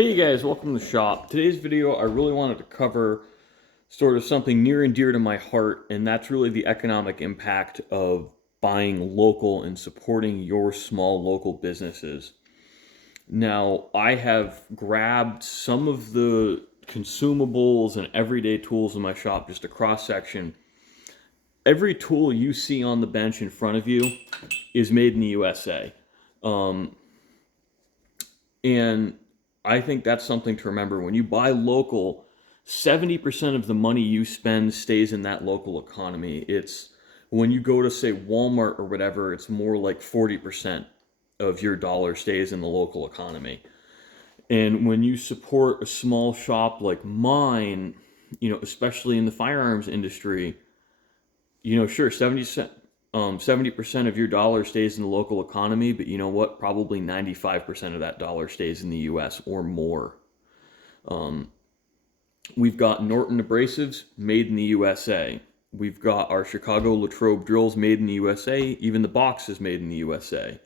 Hey guys, welcome to the shop. Today's video, I really wanted to cover sort of something near and dear to my heart, and that's really the economic impact of buying local and supporting your small local businesses. Now, I have grabbed some of the consumables and everyday tools in my shop, just a cross section. Every tool you see on the bench in front of you is made in the USA. Um, And I think that's something to remember. When you buy local, 70% of the money you spend stays in that local economy. It's when you go to, say, Walmart or whatever, it's more like 40% of your dollar stays in the local economy. And when you support a small shop like mine, especially in the firearms industry, sure, 70% of your dollar stays in the local economy, but you know what? Probably 95% of that dollar stays in the US or more. Um, we've got Norton abrasives made in the USA. We've got our Chicago Latrobe drills made in the USA. Even the box is made in the USA.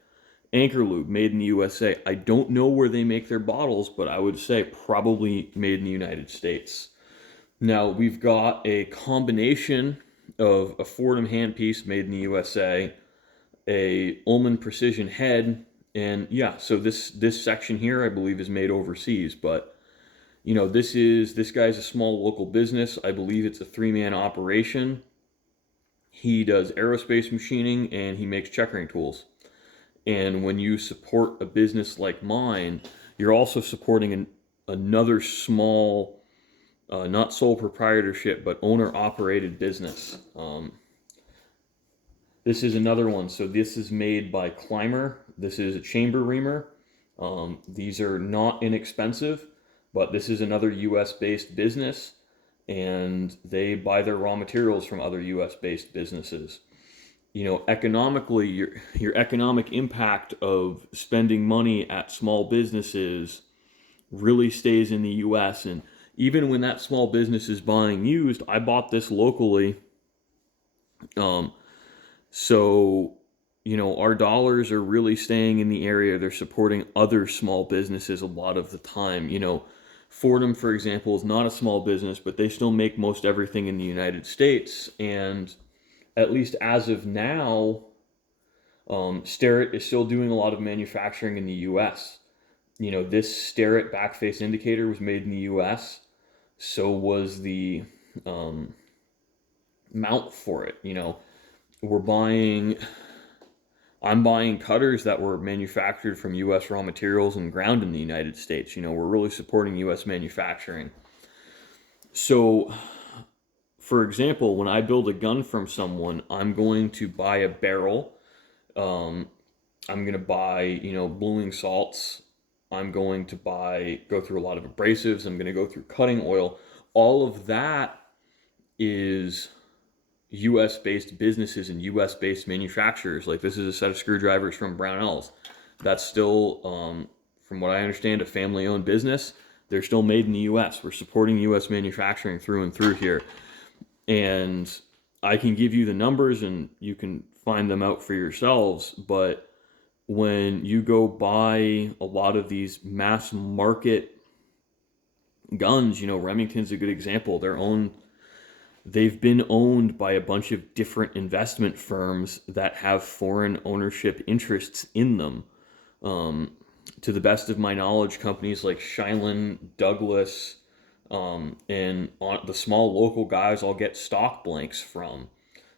Anchor Lube made in the USA. I don't know where they make their bottles, but I would say probably made in the United States. Now we've got a combination of a Fordham handpiece made in the USA, a Ullman precision head, and yeah, so this section here I believe is made overseas, but this guy's a small local business. I believe it's a three-man operation. He does aerospace machining and he makes checkering tools. And when you support a business like mine, you're also supporting another small, not sole proprietorship, but owner operated business. This is another one. So this is made by Climber. This is a chamber reamer. These are not inexpensive, but this is another US based business, and they buy their raw materials from other US based businesses. Economically, your economic impact of spending money at small businesses really stays in the US. And even when that small business is buying used, I bought this locally. Um, so, our dollars are really staying in the area. They're supporting other small businesses a lot of the time. Fordham, for example, is not a small business, but they still make most everything in the United States. And at least as of now, Starrett is still doing a lot of manufacturing in the US. This Starrett backface indicator was made in the US. So was the mount for it. We're buying I'm buying cutters that were manufactured from US raw materials and ground in the United States. We're really supporting US manufacturing. So, for example, when I build a gun from someone, I'm going to buy a barrel. I'm going to buy, bluing salts. I'm going to go through a lot of abrasives. I'm going to go through cutting oil. All of that is US based businesses and US based manufacturers. Like this is a set of screwdrivers from Brownells. That's still, from what I understand, a family owned business. They're still made in the US. We're supporting US manufacturing through and through here. And I can give you the numbers and you can find them out for yourselves. But when you go buy a lot of these mass market guns, Remington's a good example. They've been owned by a bunch of different investment firms that have foreign ownership interests in them. To the best of my knowledge, companies like Shylin, Douglas, and the small local guys I'll get stock blanks from.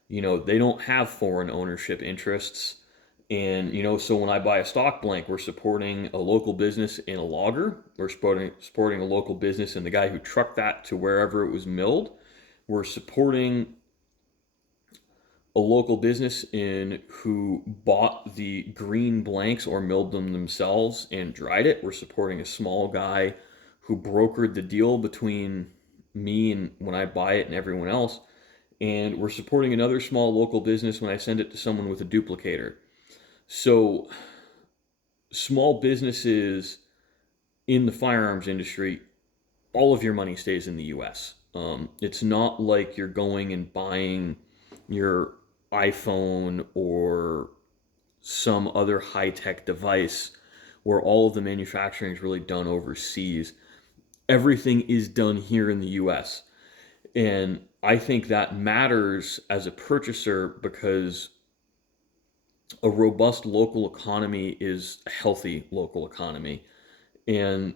They don't have foreign ownership interests. And, so when I buy a stock blank, we're supporting a local business in a logger. We're supporting a local business and the guy who trucked that to wherever it was milled. We're supporting a local business who bought the green blanks or milled them themselves and dried it. We're supporting a small guy who brokered the deal between me and when I buy it and everyone else. And we're supporting another small local business when I send it to someone with a duplicator. So small businesses in the firearms industry, all of your money stays in the US. It's not like you're going and buying your iPhone or some other high-tech device where all of the manufacturing is really done overseas. Everything is done here in the US. And I think that matters as a purchaser because a robust local economy is a healthy local economy. And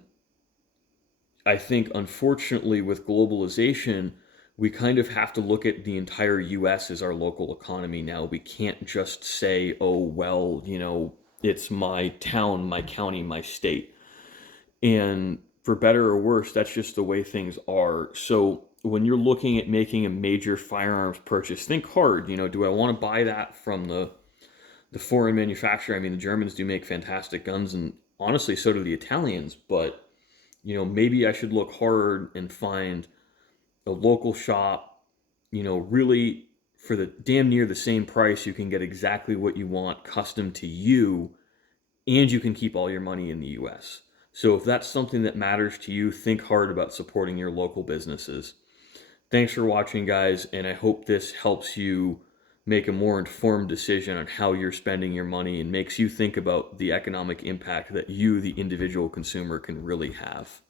I think, unfortunately, with globalization, we kind of have to look at the entire US as our local economy now. We can't just say, oh, well, it's my town, my county, my state. And for better or worse, that's just the way things are. So when you're looking at making a major firearms purchase, think hard. Do I want to buy that from the foreign manufacturer? I mean, the Germans do make fantastic guns, and honestly, so do the Italians. But maybe I should look hard and find a local shop. Really for the damn near the same price, you can get exactly what you want, custom to you, and you can keep all your money in the US. So if that's something that matters to you, think hard about supporting your local businesses. Thanks for watching, guys, and I hope this helps you make a more informed decision on how you're spending your money and makes you think about the economic impact that you, the individual consumer, can really have.